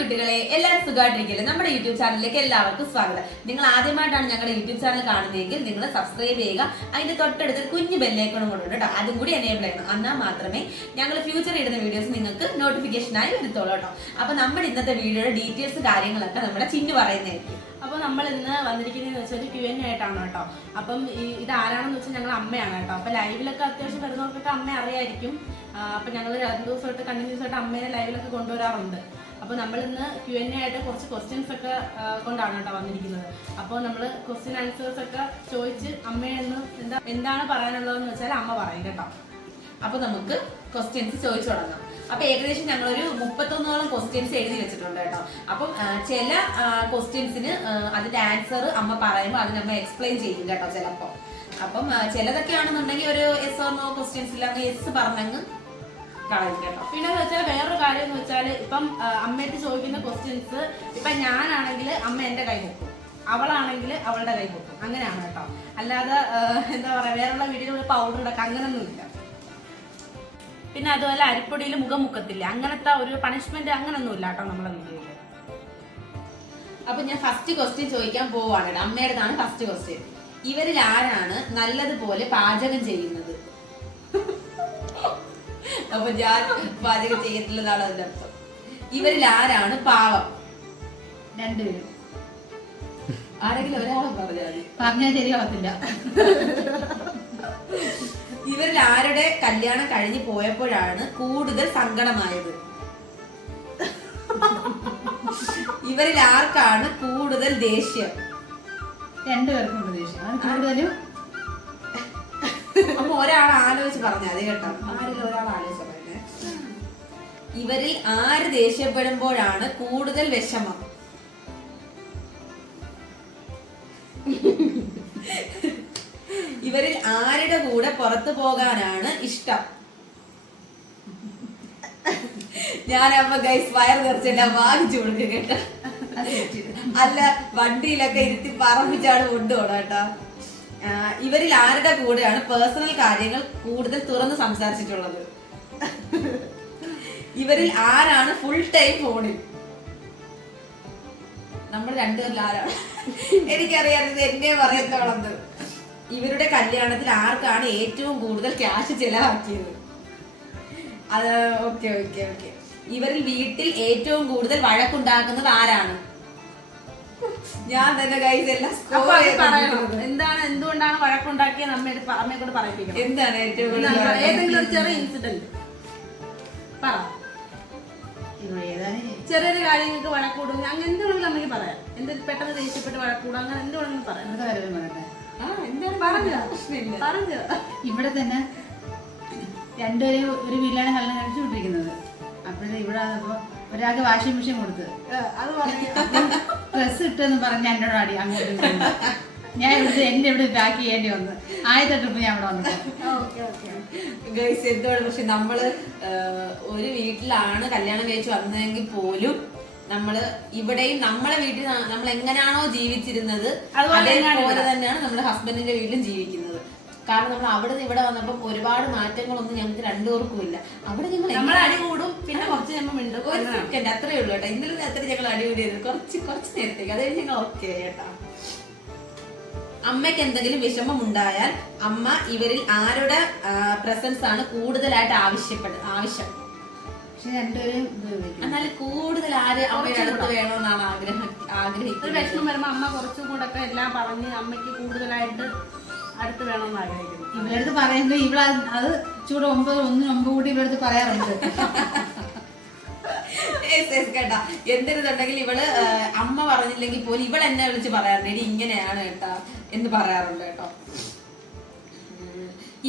കുട്ടികളെ എല്ലാവരും സുഖമായിട്ടിരിക്കില്ലേ? നമ്മുടെ യൂട്യൂബ് ചാനലിലേക്ക് എല്ലാവർക്കും സ്വാഗതം. നിങ്ങൾ ആദ്യമായിട്ടാണ് ഞങ്ങളുടെ യൂട്യൂബ് ചാനൽ കാണുന്നതെങ്കിൽ നിങ്ങൾ സബ്സ്ക്രൈബ് ചെയ്യുക. അതിന്റെ തൊട്ടടുത്ത് കുഞ്ഞു ബെല്ലൈക്കണും കൊണ്ടുണ്ട് കേട്ടോ, അതും കൂടി എനേബിൾ ചെയ്യണം. എന്നാൽ മാത്രമേ ഞങ്ങൾ ഫ്യൂച്ചർ ഇടുന്ന വീഡിയോസ് നിങ്ങൾക്ക് നോട്ടിഫിക്കേഷനായി വരുത്തുള്ളൂ കേട്ടോ. അപ്പൊ നമ്മുടെ ഇന്നത്തെ വീഡിയോയുടെ ഡീറ്റെയിൽസ് കാര്യങ്ങളൊക്കെ നമ്മുടെ ചിന്നു പറയുന്നതായിരിക്കും. അപ്പൊ നമ്മൾ ഇന്ന് വന്നിരിക്കുന്നതെന്ന് വെച്ചാൽ Q&A ആയിട്ടാണ് കേട്ടോ. അപ്പം ഇത് ആരാണെന്ന് വെച്ചാൽ ഞങ്ങൾ അമ്മയാണ് കേട്ടോ. അപ്പൊ ലൈവിലൊക്കെ അത്യാവശ്യം വരുന്നവർക്കൊക്കെ അമ്മ അറിയായിരിക്കും. അപ്പൊ ഞങ്ങൾ 2 ദിവസമായിട്ട് കണ്ടിന്യൂസ് ആയിട്ട് അമ്മേനെ ലൈവിലൊക്കെ കൊണ്ടുവരാറുണ്ട്. അപ്പോൾ നമ്മൾ ഇന്ന് Q&A ആയിട്ട് കുറച്ച് ക്വസ്റ്റ്യൻസ് ഒക്കെ കൊണ്ടാണ് കേട്ടോ വന്നിരിക്കുന്നത്. അപ്പോൾ നമ്മൾ ക്വസ്റ്റ്യൻ ആൻസേഴ്സ് ഒക്കെ ചോദിച്ച് അമ്മയെന്ന് എന്താണ് പറയാനുള്ളതെന്ന് വെച്ചാൽ അമ്മ പറയും കേട്ടോ. അപ്പൊ നമുക്ക് ക്വസ്റ്റ്യൻസ് ചോദിച്ചു തുടങ്ങാം. അപ്പൊ ഏകദേശം ഞങ്ങളൊരു 31ഓളം ക്വസ്റ്റ്യൻസ് എഴുതി വെച്ചിട്ടുണ്ട് കേട്ടോ. അപ്പം ചില ക്വസ്റ്റ്യൻസിന് അതിന്റെ ആൻസർ അമ്മ പറയുമ്പോൾ അത് നമ്മൾ എക്സ്പ്ലെയിൻ ചെയ്യും കേട്ടോ ചിലപ്പോ. അപ്പം ചിലതൊക്കെ ആണെന്നുണ്ടെങ്കിൽ ഒരു എസ് ഓർ നോ ക്വസ്റ്റ്യൻസ് ഇല്ലെങ്കിൽ എസ് പറഞ്ഞങ്ങ് കളയും കേട്ടോ. പിന്നെ വെച്ചാൽ വേറൊരു കാര്യം എന്ന് വെച്ചാൽ ഇപ്പം അമ്മയിട്ട് ചോദിക്കുന്ന ക്വസ്റ്റ്യൻസ് ഇപ്പം ഞാനാണെങ്കിൽ അമ്മ എൻ്റെ കൈ പൊക്കും, അവളാണെങ്കിൽ അവളുടെ കൈ പൊക്കും, അങ്ങനെയാണ് കേട്ടോ. അല്ലാതെ എന്താ പറയാ വേറെയുള്ള വീഡിയോയിൽ പൗഡർ ഇടക്ക അങ്ങനൊന്നുമില്ല. പിന്നെ അതുപോലെ അരിപ്പൊടിയിൽ മുഖം മുക്കത്തില്ല, അങ്ങനത്തെ ഒരു പണിഷ്മെന്റ് അങ്ങനൊന്നും ഇല്ല കേട്ടോ നമ്മളെ വീഡിയോയിൽ. അപ്പൊ ഞാൻ ഫസ്റ്റ് ക്വസ്റ്റ്യൻ ചോദിക്കാൻ പോവാണ്. അമ്മയുടേതാണ് ഫസ്റ്റ് ക്വസ്റ്റ്യൻ. ഇവരിൽ ആരാണ് നല്ലതുപോലെ പാചകം ചെയ്യുന്നത്? അപ്പൊ ഞാൻ പാചകം ചെയ്യത്തില്ലെന്നാണ് അതിന്റെ അർത്ഥം. ഇവരിൽ ആരാണ് പാവം? രണ്ടുപേരും. ആരെങ്കിലും ഒരാളെ പറഞ്ഞാൽ ശരിയാവത്തില്ല. ഇവരിൽ ആരുടെ കല്യാണം കഴിഞ്ഞു പോയപ്പോഴാണ് കൂടുതൽ സങ്കടമായത്? ഇവരിൽ ആർക്കാണ് കൂടുതൽ ദേഷ്യം? രണ്ടുപേർക്കും ദേഷ്യം. അത് കൂടുതലും അപ്പൊ ഒരാൾ ആലോചിച്ച് പറഞ്ഞാൽ മതി കേട്ടോ. ആരെങ്കിലും ഒരാൾ ആലോചിച്ച് പറഞ്ഞേ. ഇവരിൽ ആര് ദേഷ്യപ്പെടുമ്പോഴാണ് കൂടുതൽ വിഷമം? ഇവരിൽ ആരുടെ കൂടെ പുറത്തു പോകാനാണ് ഇഷ്ടം? ഞാനമ്മ ഗൈസ് വയർ നിറച്ചില്ല വാങ്ങിച്ചു കൊടുക്കുക കേട്ടോ. അല്ല വണ്ടിയിലൊക്കെ ഇരുത്തി പറമ്പിച്ചാണ് കൊണ്ടുപോകണം കേട്ടോ. ഇവരിൽ ആരുടെ കൂടെയാണ് പേഴ്സണൽ കാര്യങ്ങൾ കൂടുതൽ തുറന്ന് സംസാരിച്ചിട്ടുള്ളത്? ഇവരിൽ ആരാണ് ഫുൾ ടൈം ഫോണിൽ? നമ്മൾ രണ്ടുപേരിൽ ആരാണ്? എനിക്കറിയാം ഇത് എന്നെ പറയത്തോളന്ന്. ഇവരുടെ കല്യാണത്തിൽ ആർക്കാണ് ഏറ്റവും കൂടുതൽ ക്യാഷ് ചെലവാക്കിയത്? അത് ഓക്കെ. ഇവരിൽ വീട്ടിൽ ഏറ്റവും കൂടുതൽ വഴക്കുണ്ടാക്കുന്നത് ആരാണ്? ഞാൻ തന്നെ ഗൈസ് എല്ലാം എന്തുകൊണ്ടാണ് വഴക്കുണ്ടാക്കിയത് അമ്മയെ കൊണ്ട് പറയിപ്പിക്കണം. എന്താണ് ഏറ്റവും ഏതെങ്കിലും ഒരു ചെറിയ ഇൻസിഡന്റ് പറ. ചെറിയൊരു കാര്യങ്ങൾക്ക് വഴക്കൂടും, അങ്ങനെ എന്ത് വേണമെങ്കിലും അമ്മയ്ക്ക് പറയാം. എന്തെങ്കിലും പെട്ടെന്ന് ദേഷ്യപ്പെട്ട് വഴക്കൂടും, അങ്ങനെ എന്ത് വേണമെങ്കിലും പറയാം. ഇവിടെ തന്നെ രണ്ടുപേരും ഒരു വീട്ടിലാണ് കല്യാണം കഴിച്ചുകൊണ്ടിരിക്കുന്നത്. അപ്പോഴേ ഇവിടെ ഒരാൾക്ക് വാഷിംഗ് മെഷീൻ കൊടുത്ത് ഡ്രസ് ഇട്ടെന്ന് പറഞ്ഞ എന്നോട് അടി അങ്ങോട്ട് ഞാൻ എന്നെ ഇവിടെ പാക്ക് ചെയ്യേണ്ടി വന്നു. ആദ്യത്തെ ട്രിപ്പ് ഞാൻ ഇവിടെ വന്നു. എന്താണ് പക്ഷെ നമ്മള് ഒരു വീട്ടിലാണ് കല്യാണം കഴിച്ച് വന്നതെങ്കിൽ പോലും നമ്മള് ഇവിടെയും നമ്മളെ വീട്ടിൽ നമ്മൾ എങ്ങനെയാണോ ജീവിച്ചിരുന്നത് അതേപോലെ തന്നെയാണ് നമ്മുടെ ഹസ്ബൻഡിന്റെ വീട്ടിലും ജീവിക്കുന്നത്. കാരണം നമ്മൾ അവിടെ നിന്ന് ഇവിടെ വന്നപ്പോൾ ഒരുപാട് മാറ്റങ്ങളൊന്നും ഞങ്ങൾക്ക് രണ്ടുപേർക്കും ഇല്ല. അവിടെ ഞങ്ങൾ അടി കൂടും, പിന്നെ കുറച്ച് ഒരു സെക്കൻഡ് അത്രേ ഉള്ളൂ കേട്ടോ. ഇന്നലെ അത്ര ഞങ്ങൾ അടികൂടി ചെയ്തത് കുറച്ച് നേരത്തേക്ക്, അത് ഞങ്ങൾ ഓക്കെ കേട്ടോ. അമ്മയ്ക്ക് എന്തെങ്കിലും വിഷമം ഉണ്ടായാൽ അമ്മ ഇവരിൽ ആരുടെ പ്രസൻസ് ആണ് കൂടുതലായിട്ട് ആവശ്യം? എന്നാലും കൂടുതൽ ആര് അമ്മയുടെ അടുത്ത് വേണമെന്നാണ് ആഗ്രഹിക്കുന്നത്. വിഷമം വരുമ്പോ അമ്മ കുറച്ചും കൂടെ ഒക്കെ എല്ലാം പറഞ്ഞ് അമ്മയ്ക്ക് കൂടുതലായിട്ട് അടുത്ത് വേണമെന്ന് ആഗ്രഹിക്കുന്നു. ഇവരടുത്ത് പറയുമ്പോ ഇവിടെ അത് ചൂട് 9 കൂടി ഇവരടുത്ത് പറയാറുണ്ട്. കേട്ടാ എന്തിരുന്നുണ്ടെങ്കിൽ ഇവള് അമ്മ പറഞ്ഞില്ലെങ്കിൽ പോലും ഇവൾ എന്നെ വിളിച്ച് പറയാറുണ്ട്, എടി ഇങ്ങനെയാണ് കേട്ടാ എന്ന് പറയാറുണ്ട് കേട്ടോ.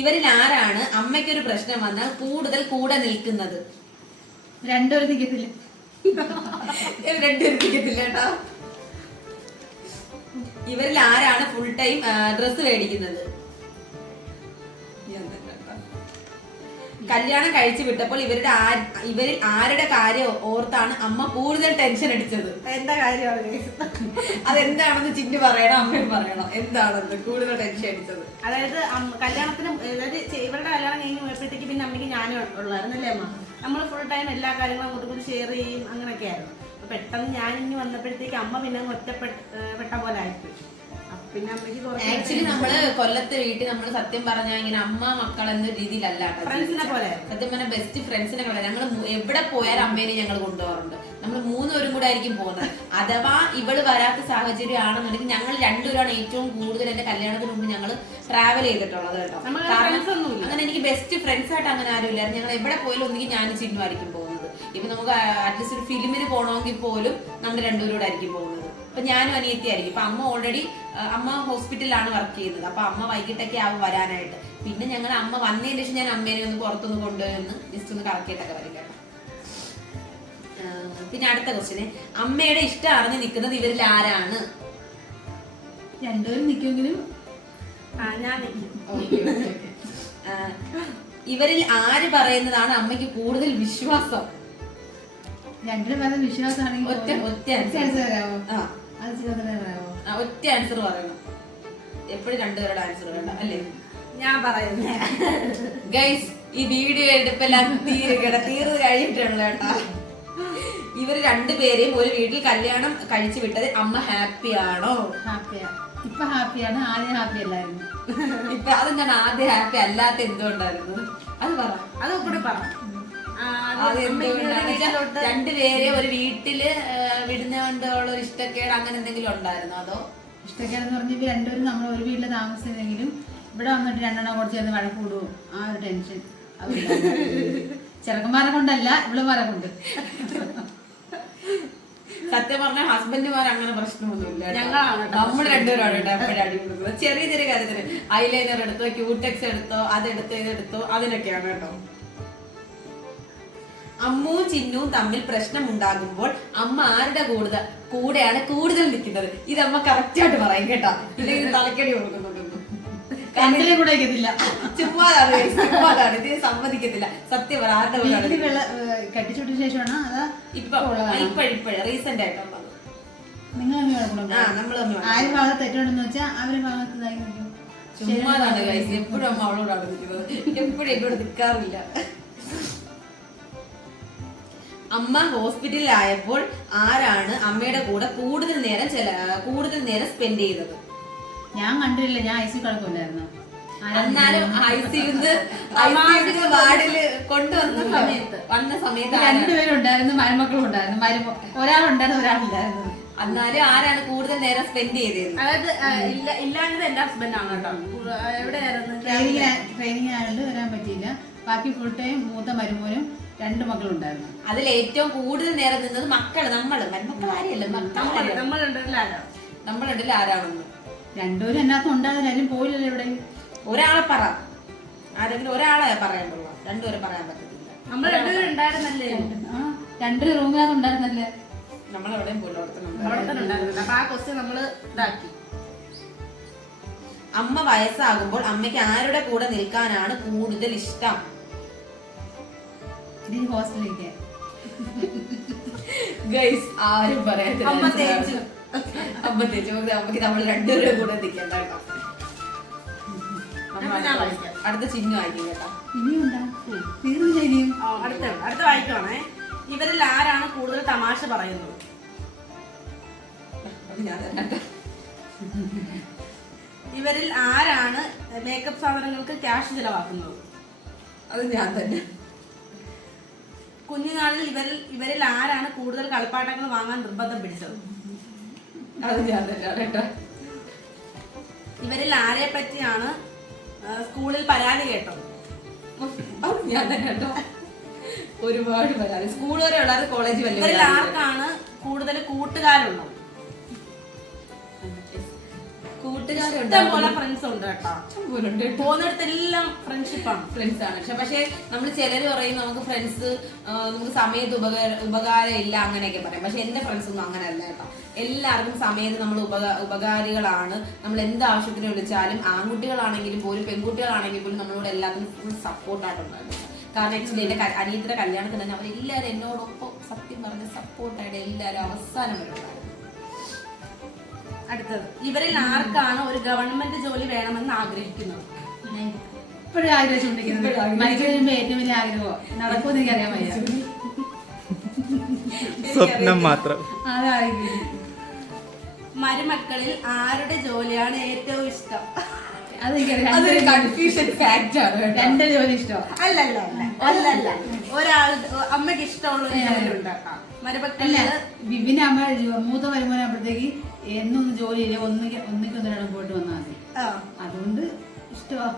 ഇവരിൽ ആരാണ് അമ്മയ്ക്കൊരു പ്രശ്നം വന്നാൽ കൂടുതൽ കൂടെ നിൽക്കുന്നത്? രണ്ടുപേരും നിൽക്കത്തില്ല കേട്ടോ. ഇവരിൽ ആരാണ് ഫുൾ ടൈം ഡ്രസ് മേടിക്കുന്നത്? കല്യാണം കഴിച്ചു വിട്ടപ്പോൾ ഇവരിൽ ആരുടെ കാര്യം ഓർത്താണ് അമ്മ കൂടുതൽ ടെൻഷൻ അടിച്ചത്? എന്താ കാര്യമാണ് അതെന്താണെന്ന് ചിന്നു പറയണം, അമ്മയും പറയണം. എന്താണെന്ന് കൂടുതൽ ടെൻഷൻ അടിച്ചത്? അതായത് കല്യാണത്തിന് ഇവരുടെ കല്യാണം കഴിഞ്ഞ് പോയപ്പോഴത്തേക്ക് പിന്നെ അമ്മയ്ക്ക് ഞാനും ഉള്ളായിരുന്നല്ലേ അമ്മ. നമ്മൾ ഫുൾ ടൈം എല്ലാ കാര്യങ്ങളും അങ്ങോട്ട് ഷെയർ ചെയ്യും, അങ്ങനെയൊക്കെ ആയിരുന്നു. പെട്ടെന്ന് ഞാൻ ഇനി വന്നപ്പോഴത്തേക്ക് അമ്മ പിന്നെ ഒറ്റപ്പെട്ട പോലെ ആയിപ്പോയി. അപ്പൊ പിന്നെ അമ്മയ്ക്ക് ആക്ച്വലി നമ്മള് കൊല്ലത്തെ വീട്ടിൽ നമ്മൾ സത്യം പറഞ്ഞാൽ ഇങ്ങനെ അമ്മ മക്കൾ എന്ന രീതിയിലല്ല ഫ്രണ്ട്സിനെ പോലെ സത്യം പറഞ്ഞാൽ ബെസ്റ്റ് ഫ്രണ്ട്സിനെ പോലെ ഞങ്ങൾ എവിടെ പോയാലും അമ്മേനെ ഞങ്ങൾ കൊണ്ടുപോകാറുണ്ട്. നമ്മൾ 3 പേരും കൂടെ ആയിരിക്കും പോകുന്നത്. അഥവാ ഇവള് വരാത്ത സാഹചര്യം ആണെന്നുണ്ടെങ്കിൽ ഞങ്ങൾ 2 പേരാണ് ഏറ്റവും കൂടുതൽ എന്റെ കല്യാണത്തിന് മുമ്പ് ഞങ്ങൾ ട്രാവൽ ചെയ്തിട്ടുള്ളത് കേട്ടോ. കാരണം അങ്ങനെ എനിക്ക് ബെസ്റ്റ് ഫ്രണ്ട്സ് ആയിട്ട് അങ്ങനെ ആരും ഇല്ലായിരുന്നു. ഞങ്ങൾ എവിടെ പോയാലും ഒന്നുകിൽ ഞാൻ ചിഹ്നമായിരിക്കും പോകുന്നത്. ഇപ്പൊ നമുക്ക് അറ്റ്ലീസ്റ്റ് ഒരു ഫിലിമിന് പോകണമെങ്കിൽ പോലും നമ്മൾ 2 പേരോട് ആയിരിക്കും പോകുന്നത്. അപ്പൊ ഞാനും അനിയത്തിയായിരിക്കും. ഇപ്പൊ അമ്മ ഓൾറെഡി അമ്മ ഹോസ്പിറ്റലിലാണ് വർക്ക് ചെയ്യുന്നത്. അപ്പൊ അമ്മ വൈകിട്ടൊക്കെ ആവും വരാനായിട്ട്. പിന്നെ ഞങ്ങൾ അമ്മ വന്നതിന് ശേഷം ഞാൻ അമ്മേനെ ഒന്ന് പുറത്തൊന്ന് കൊണ്ടുവന്ന് ജസ്റ്റ് ഒന്ന് കറക്കിയിട്ടൊക്കെ വരും കേട്ടോ. പിന്നെ അടുത്ത ക്വസ്റ്റ്യന്, അമ്മയുടെ ഇഷ്ടം അറിഞ്ഞ് നിൽക്കുന്നത് ഇവരിൽ ആരാണ്? 2 പേരും നിൽക്കുമെങ്കിലും ഞാൻ നിൽക്കും. ഇവരിൽ ആര് പറയുന്നതാണ് അമ്മയ്ക്ക് കൂടുതൽ വിശ്വാസം? 2 പേരും വിശ്വാസമാണെങ്കിൽ ഒറ്റ ആൻസർ പറയണം. എപ്പോഴും 2 പേരുടെ ആൻസർ വേണ്ട അല്ലേ? ഞാൻ പറയുന്നത് ഗൈസ്, ഈ വീഡിയോ എടുപ്പെല്ലാം തീർന്നു കഴിഞ്ഞിട്ടുള്ള കേട്ടാ. ഇവര് 2 പേരെയും ഒരു വീട്ടിൽ കല്യാണം കഴിച്ചു വിട്ടത് അമ്മ ഹാപ്പിയാണോ? ഇപ്പൊ ഹാപ്പിയാണ്. ആദ്യം ഹാപ്പി അല്ലായിരുന്നു. ഇപ്പൊ അതെന്താണ് ആദ്യം ഹാപ്പി അല്ലാത്ത എന്തുകൊണ്ടായിരുന്നു? അത് പറ. അത് കൂടെ പറ. അത് എന്തുകൊണ്ടാണ് 2 പേരെ ഒരു വീട്ടില് വിടുന്നതുകൊണ്ടുള്ള ഒരു ഇഷ്ടക്കേട് അങ്ങനെ എന്തെങ്കിലും ഉണ്ടായിരുന്നോ? അതോ ഇഷ്ടക്കേടെന്ന് പറഞ്ഞ 2 പേരും നമ്മൾ ഒരു വീട്ടിൽ താമസിച്ചെങ്കിലും ഇവിടെ വന്നിട്ട് 2 എണ്ണം കൂടെ ചേർന്ന് വഴക്ക് കൂടുവോ? ആ ഒരു ടെൻഷൻ ചെറുക്കന്മാരെ കൊണ്ടല്ല, ഇവളുമാരെ കൊണ്ട്. സത്യം പറഞ്ഞ ഹസ്ബൻഡുമാർ അങ്ങനെ പ്രശ്നമൊന്നുമില്ല. ഞങ്ങളാണ് നമ്മൾ 2 പേരാണ് കേട്ടോ എപ്പോഴും അടി കൊടുക്കുന്നത്. ചെറിയ ചെറിയ കാര്യത്തിന് ഐലൈനർ എടുത്തോ, ക്യൂടെക്സ് എടുത്തോ, അതെടുത്തോ ഇതെടുത്തോ അതിനൊക്കെയാണ് കേട്ടോ. അമ്മുവും ചിന്നുവും തമ്മിൽ പ്രശ്നം ഉണ്ടാകുമ്പോൾ അമ്മ ആരുടെ കൂടെയാണ് കൂടുതൽ നിൽക്കുന്നത്? ഇതമ്മ കറക്റ്റ് ആയിട്ട് പറയും കേട്ടോ. ഇല്ലെങ്കിൽ തലക്കടി കൊടുക്കുന്നുണ്ട്. ചുമ്മാതാണ് ഇത് സമ്മതിക്കത്തില്ല. സത്യം പറ, ആരുടെ കൂടെ കെട്ടിച്ചുവിട്ട ശേഷമാണ് അതാ ഇപ്പോഴിപ്പോഴും റീസെന്റ് ആയിട്ടുള്ളത്? നിങ്ങൾ ആര് ഭാഗത്ത് തെറ്റുണ്ടെന്ന് വെച്ചാൽ അവരുടെ ഭാഗത്ത് ചുമ്മാതാണ് ഗൈസ്. എപ്പോഴും അമ്മ അവളോടാണ് നിൽക്കുന്നത്. എപ്പോഴും എന്നോട് നിൽക്കാറില്ല. അമ്മ ഹോസ്പിറ്റലിലായപ്പോൾ ആരാണ് അമ്മയുടെ കൂടെ കൂടുതൽ നേരം സ്പെൻഡ് ചെയ്തത്? ഞാൻ കണ്ടില്ല. ഞാൻ ഐസി കിടക്കുന്നുണ്ടായിരുന്നു. എന്നാലും ഐസിയുന്ന് വാർഡില് കൊണ്ടുവന്ന സമയത്ത് 2 പേരുണ്ടായിരുന്നു. മരുമക്കളും ഉണ്ടായിരുന്നു. ഒരാളുണ്ടായിരുന്നു, ഒരാളുണ്ടായിരുന്നു. എന്നാലും ആരാണ് കൂടുതൽ നേരം സ്പെൻഡ് ചെയ്തത്? അതായത് ഇല്ലാഞ്ഞത് എന്റെ ഹസ്ബൻഡാണ് കേട്ടോ. എവിടെയായിരുന്നു? ട്രെയിനിങ് ആയതുകൊണ്ട് വരാൻ പറ്റിയില്ല. ബാക്കി ഫുൾ ടൈം മൂത്ത മരുമോനും 2 മക്കളുണ്ടായിരുന്നു. അതിൽ ഏറ്റവും കൂടുതൽ നേരം നിന്നത് നമ്മള് മരുമക്കൾ ആരെയല്ല, നമ്മളുണ്ടല്ലോ ആരാണെന്ന്. 2 പേരും അതിനകത്ത് ഉണ്ടാകുന്നില്ല. പോയില്ലല്ലോ എവിടെയും. ഒരാളെ പറ, ആരെങ്കിലും ഒരാളെ പറയാനുള്ളൂ. 2 പേരെ പറയാൻ പറ്റത്തില്ല. നമ്മൾ 2 പേരും ഉണ്ടായിരുന്നല്ലേ? 2 റൂമിനകത്ത് ഉണ്ടായിരുന്നല്ലേ? നമ്മളെവിടെയും പോലും അപ്പൊ ആ ക്വസ്റ്റ്യൻ നമ്മള് ഇതാക്കി. അമ്മ വയസ്സാകുമ്പോൾ അമ്മയ്ക്ക് ആരുടെ കൂടെ നിൽക്കാനാണ് കൂടുതൽ ഇഷ്ടം? ഹോസ്റ്റലിലേക്ക് ഗൈസ് ആരും പറയത്തില്ല. അമ്മ തേച്ചു അമ്മക്ക് നമ്മൾ 2 പേരും കൂടെ നിൽക്കണ്ട കേട്ടോ. അടുത്ത ചിഹ്നം ആയിരിക്കും കേട്ടോ. അടുത്ത വായിക്കുവാണേ. ഇവരിൽ ആരാണ് കൂടുതൽ തമാശ പറയുന്നത്? ഇവരിൽ ആരാണ് മേക്കപ്പ് സാധനങ്ങൾക്ക് ക്യാഷ് ചെലവാക്കുന്നത്? അത് ഞാൻ തന്നെ. കുഞ്ഞുനാളിൽ ഇവരിൽ ആരാണ് കൂടുതൽ കളിപ്പാട്ടങ്ങൾ വാങ്ങാൻ നിർബന്ധം പിടിച്ചത്? അത് ഞാൻ തന്നെ കേട്ടോ. ഇവരിൽ ആരെ പറ്റിയാണ് സ്കൂളിൽ പരാതി കേട്ടത്? അത് ഞാൻ തന്നെ കേട്ടോ. ഒരുപാട് പരാതി. സ്കൂൾ വരെ ഉള്ളത്, കോളേജ് വരെ. ഇവരിൽ ആർക്കാണ് കൂടുതൽ കൂട്ടുകാരുള്ളത്? പോലെ ഫ്രണ്ട്സ് ഉണ്ട് കേട്ടോ. പോകുന്നിടത്തെല്ലാം ഫ്രണ്ട്ഷിപ്പാണ്, ഫ്രണ്ട്സ് ആണ്. പക്ഷെ നമ്മൾ ചിലര് പറയും നമുക്ക് ഫ്രണ്ട്സ് നമുക്ക് സമയത്ത് ഉപകാരം ഇല്ല അങ്ങനെയൊക്കെ പറയും. പക്ഷെ എന്റെ ഫ്രണ്ട്സ് ഒന്നും അങ്ങനെയല്ല കേട്ടോ. എല്ലാവർക്കും സമയത്ത് നമ്മൾ ഉപകാരികളാണ്. നമ്മൾ എന്ത് ആവശ്യത്തിന് വിളിച്ചാലും ആൺകുട്ടികളാണെങ്കിലും പോലും പെൺകുട്ടികളാണെങ്കിലും പോലും നമ്മളോട് എല്ലാത്തിനും ഫുൾ സപ്പോർട്ടായിട്ടുണ്ടായിരുന്നു. കാരണം ആക്ച്വലി എന്റെ അനിയത്തിന്റെ കല്യാണത്തിന് തന്നെ അവരെല്ലാവരും എന്നോടൊപ്പം സത്യം പറഞ്ഞ സപ്പോർട്ടായിട്ട് എല്ലാവരും അവസാനം വരെ ഉണ്ടായിരുന്നു. അടുത്തത്, ഇവരിൽ ആർക്കാണ് ഒരു ഗവൺമെന്റ് ജോലി വേണമെന്ന് ആഗ്രഹിക്കുന്നത്? ഇപ്പോഴും ആഗ്രഹിച്ചുകൊണ്ടിരിക്കുന്നത്. മരിച്ചു കഴിയുമ്പോ ഏറ്റവും വലിയ ആഗ്രഹമോ നടക്കുമെന്ന് എനിക്കറിയാൻ വയ്യ. സ്വപ്നം മാത്രം. അതായിരിക്കും. മരുമക്കളിൽ ആരുടെ ജോലിയാണ് ഏറ്റവും ഇഷ്ടം? അതെനിക്കറിയാം. അതൊരു കൺഫ്യൂഷൻ ഫാക്ട് ആണ് കേട്ടോ. രണ്ട് ജോലി ഇഷ്ടമാണ്. അല്ലല്ല ഒരാൾ അമ്മയ്ക്ക് ഇഷ്ടമുള്ള ഒരു ജോലി ഉണ്ടാക്കാം. അല്ല, മരുമക്കളില് വിപിന് അമ്മ മൂത്ത വരുമാനപ്പോഴത്തേക്ക് എന്നും ജോലിയില്ല, ഒന്നിക്കൊന്നിടം പോയിട്ട് വന്നാൽ മതി. അതുകൊണ്ട് ഇഷ്ടമാ.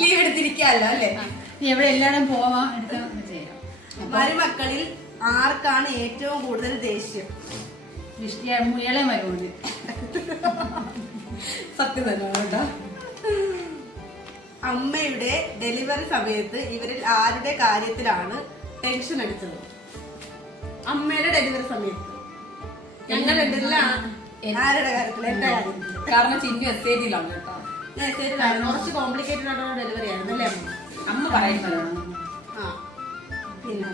ലീവ് എടുത്തിരിക്കാല്ലോ അല്ലേ? എവിടെ എല്ലായിടും പോവാം, എടുക്കാൻ ചെയ്യാം. മരുമക്കളിൽ ആർക്കാണ് ഏറ്റവും കൂടുതൽ ദേഷ്യം? ഇളയ മരുമോന്. സത്യം തന്നെ കേട്ടോ. അമ്മയുടെ ഡെലിവറി സമയത്ത് ഇവരിൽ ആരുടെ കാര്യത്തിലാണ് ടെൻഷൻ അടിച്ചത്? അമ്മയുടെ ഡെലിവറി സമയത്ത് ഞങ്ങൾ ആരുടെ കാര്യത്തിൽ? എന്റെ കാര്യത്തിൽ. കാരണം ചിന്തി എസ്തേറ്റിലാണ് കേട്ടോ. കുറച്ച് കോംപ്ലിക്കേറ്റഡ് ആയിട്ടുള്ള ഡെലിവറി ആയിരുന്നു അല്ലേ അമ്മ? അമ്മ പറയുന്നത്. ആ. പിന്നെ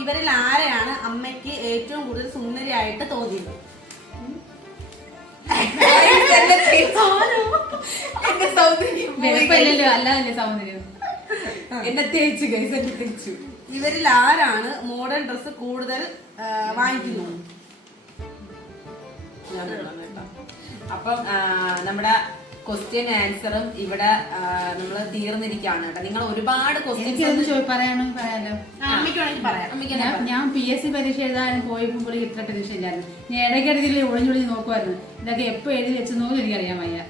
ഇവരിൽ ആരെയാണ് അമ്മയ്ക്ക് ഏറ്റവും കൂടുതൽ സുന്ദരിയായിട്ട് തോന്നിയത്? എന്റെ സൗന്ദര്യം വെളുപ്പല്ലല്ലോ, അല്ലാതല്ലേ സൗന്ദര്യം. എന്നെ തേച്ചു ഗൈസ്, എന്നെ തേച്ചു. ഇവരിൽ ആരാണ് മോഡേൺ ഡ്രസ് കൂടുതൽ വാങ്ങിക്കുന്നത്? അപ്പം നമ്മുടെ ക്വസ്റ്റ്യൻ ആൻസറും ഇവിടെ നമ്മൾ തീർന്നിരിക്കുകയാണ് കേട്ടോ. നിങ്ങൾ ഒരുപാട് എനിക്കൊന്ന് പറയാലോ. അമ്മയ്ക്ക് വേണമെങ്കിൽ പറയാം. ഞാൻ PSC പരീക്ഷ എഴുതാനും പോയപ്പോൾ ഇത്ര ടെൻഷൻ ഇല്ലായിരുന്നു. ഞാൻ ഇടയ്ക്കിടയ്ക്ക് ഒളിഞ്ഞൊളിഞ്ഞ് നോക്കുമായിരുന്നു. ഇതൊക്കെ എപ്പോ എഴുതി വെച്ചെന്നോ എനിക്കറിയാൻ വയ്യ.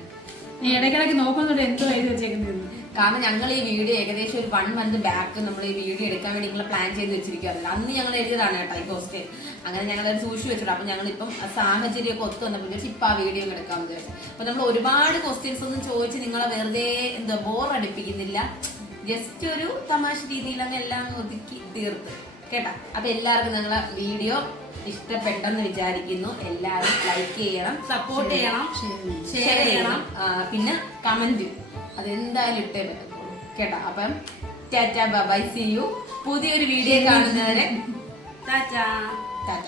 നീ ഇടയ്ക്കിടയ്ക്ക് നോക്കുന്നുണ്ട് എന്തോ എഴുതി വെച്ചേക്കുന്നത്. കാരണം ഞങ്ങൾ ഈ വീഡിയോ ഏകദേശം ഒരു 1 month ബാക്ക് നമ്മൾ ഈ വീഡിയോ എടുക്കാൻ വേണ്ടി നിങ്ങൾ പ്ലാൻ ചെയ്ത് വെച്ചിരിക്കുവാറില്ല. അന്ന് ഞങ്ങൾ എഴുതിയതാണ് കേട്ടോ ഈ ക്വസ്റ്റ്യൻ. അങ്ങനെ ഞങ്ങൾ സൂക്ഷിച്ചു വെച്ചിട്ടുണ്ട്. അപ്പൊ ഞങ്ങളിപ്പം സാഹചര്യമൊക്കെ ഒത്തു വന്നപ്പോൾ ഇപ്പൊ ആ വീഡിയോ എടുക്കാമെന്ന് വിചാരിച്ചു. അപ്പൊ നമ്മൾ ഒരുപാട് ക്വസ്റ്റ്യൻസ് ഒന്നും ചോദിച്ച് നിങ്ങളെ വെറുതെ എന്താ ബോർ അടിപ്പിക്കുന്നില്ല. ജസ്റ്റ് ഒരു തമാശ രീതിയിൽ അങ്ങ് എല്ലാം ഒതുക്കി തീർത്ത് കേട്ടാ. അപ്പൊ എല്ലാവർക്കും ഞങ്ങളെ വീഡിയോ ഇഷ്ടപ്പെട്ടെന്ന് വിചാരിക്കുന്നു. എല്ലാവരും ലൈക്ക് ചെയ്യണം, സപ്പോർട്ട് ചെയ്യണം, ഷെയർ ചെയ്യണം, പിന്നെ കമന്റ് അതെന്തായാലും ഇട്ടേ പറ്റത്തുള്ളൂ കേട്ടോ. അപ്പം ടാറ്റ ബൈ, സീ യു. പുതിയൊരു വീഡിയോ കാണുന്നവരെ ടാറ്റാ. ടാറ്റ.